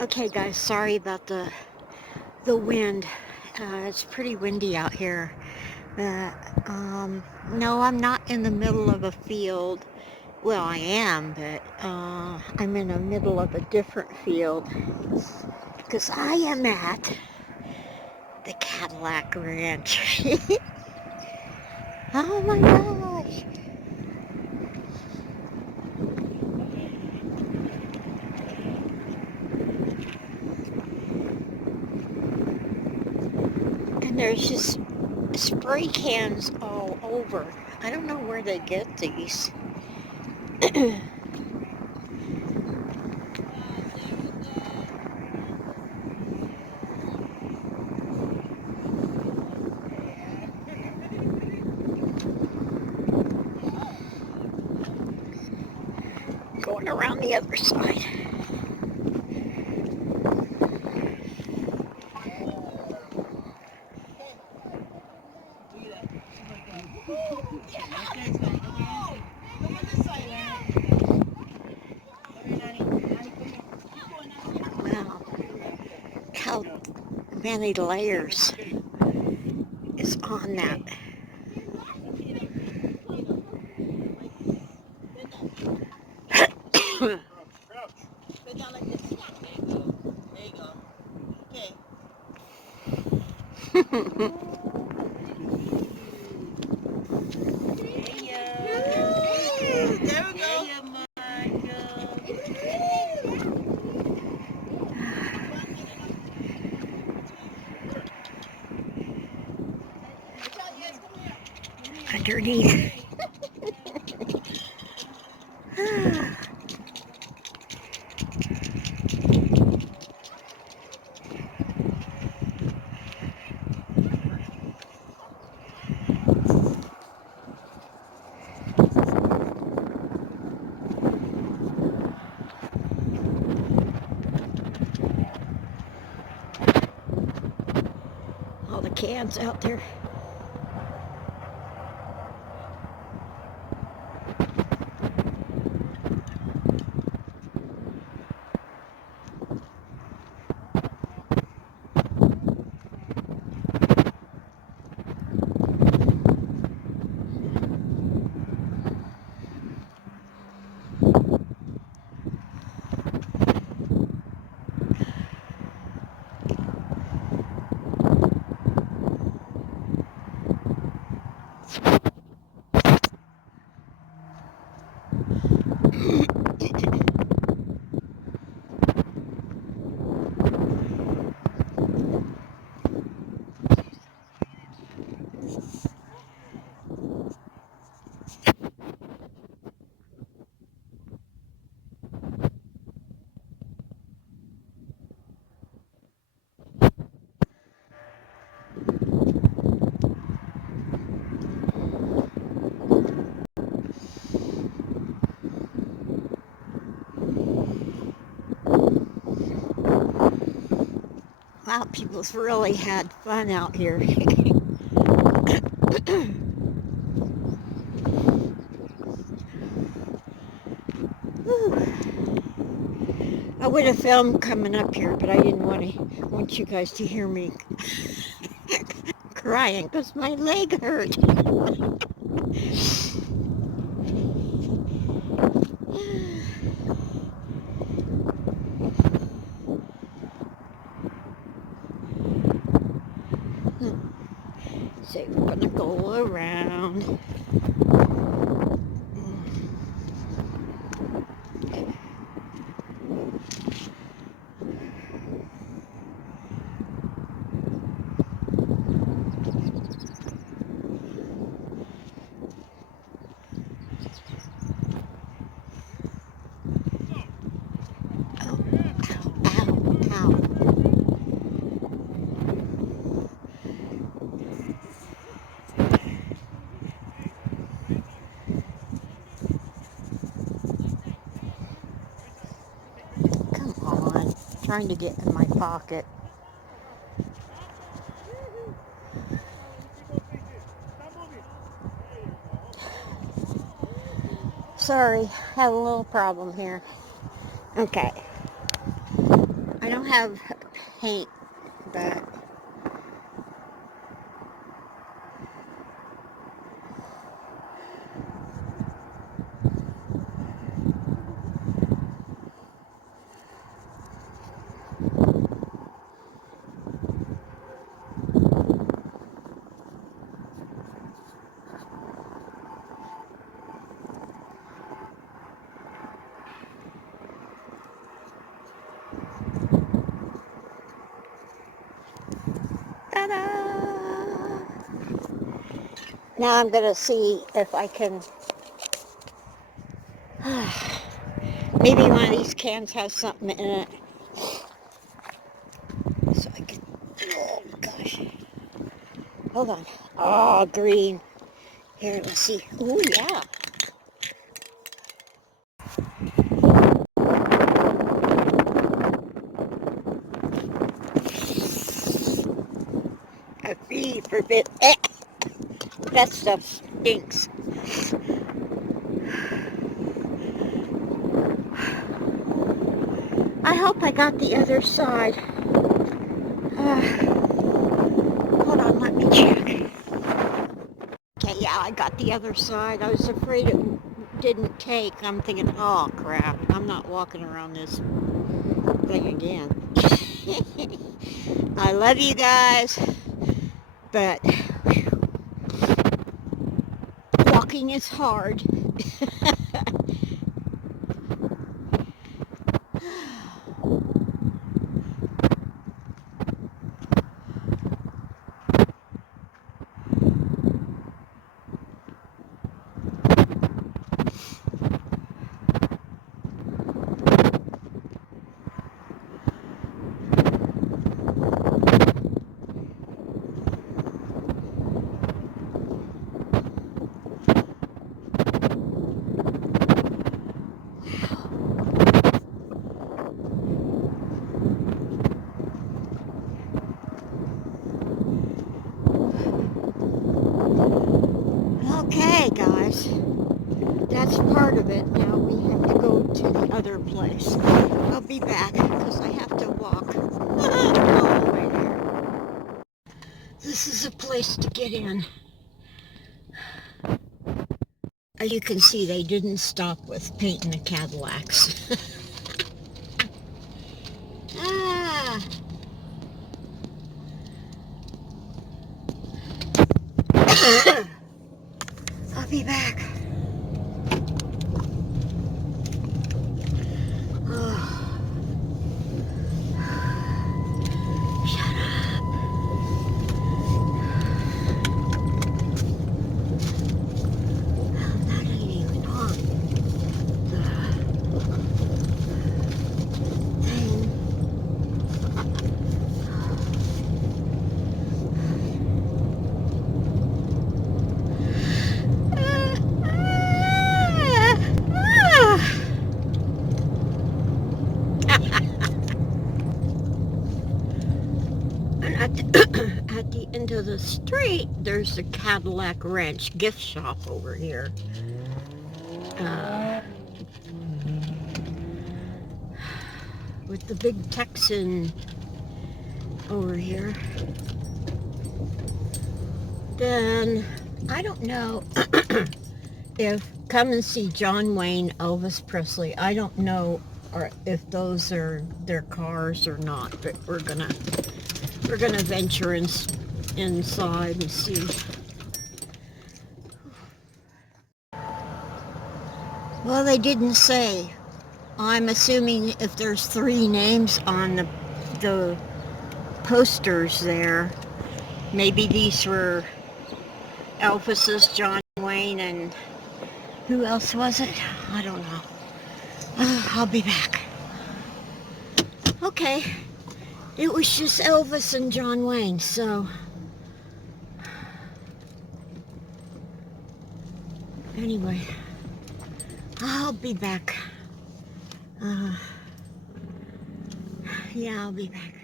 Okay, guys, sorry about the wind. It's pretty windy out here. Uh, no, I'm not in the middle of a field. Well, I am, but I'm in the middle of a different field because I am at the Cadillac Ranch. Oh my gosh! And there's just spray cans all over. I don't know where they get these. Going around the other side. Wow, how many layers is on that? Underneath. All the cans out there. Wow, people's really had fun out here. I would have filmed coming up here, but I didn't want you guys to hear me crying because my leg hurt. So we're gonna go around. Oh, ow, ow, ow. Come on. Trying to get in my pocket. Sorry, have a little problem here. Okay. I don't have paint, but ta-da! Now I'm gonna see if I can. Maybe one of these cans has something in it, so I can. Oh gosh! Hold on. Oh, green. Here, let's see. Oh yeah. I really forbid. That stuff stinks. I hope I got the other side. Hold on, let me check. Okay, yeah, I got the other side. I was afraid it didn't take. I'm thinking, oh crap, I'm not walking around this thing again. I love you guys, but walking is hard. Okay, guys, that's part of it. Now we have to go to the other place. I'll be back because I have to walk all the way there. This is a place to get in. As you can see, they didn't stop with painting the Cadillacs. Ah. I'll be back. Oh. Shut up. Well, that ain't even on the thing. At the end of the street, there's the Cadillac Ranch gift shop over here. With the big Texan over here. Then, I don't know if come and see John Wayne, Elvis Presley. I don't know or if those are their cars or not, but we're gonna venture inside and see. Well, they didn't say. I'm assuming if there's 3 names on the posters there, maybe these were Elvis's, John Wayne, and who else was it? I don't know. I'll be back. Okay. It was just Elvis and John Wayne, so anyway, I'll be back. Yeah, I'll be back.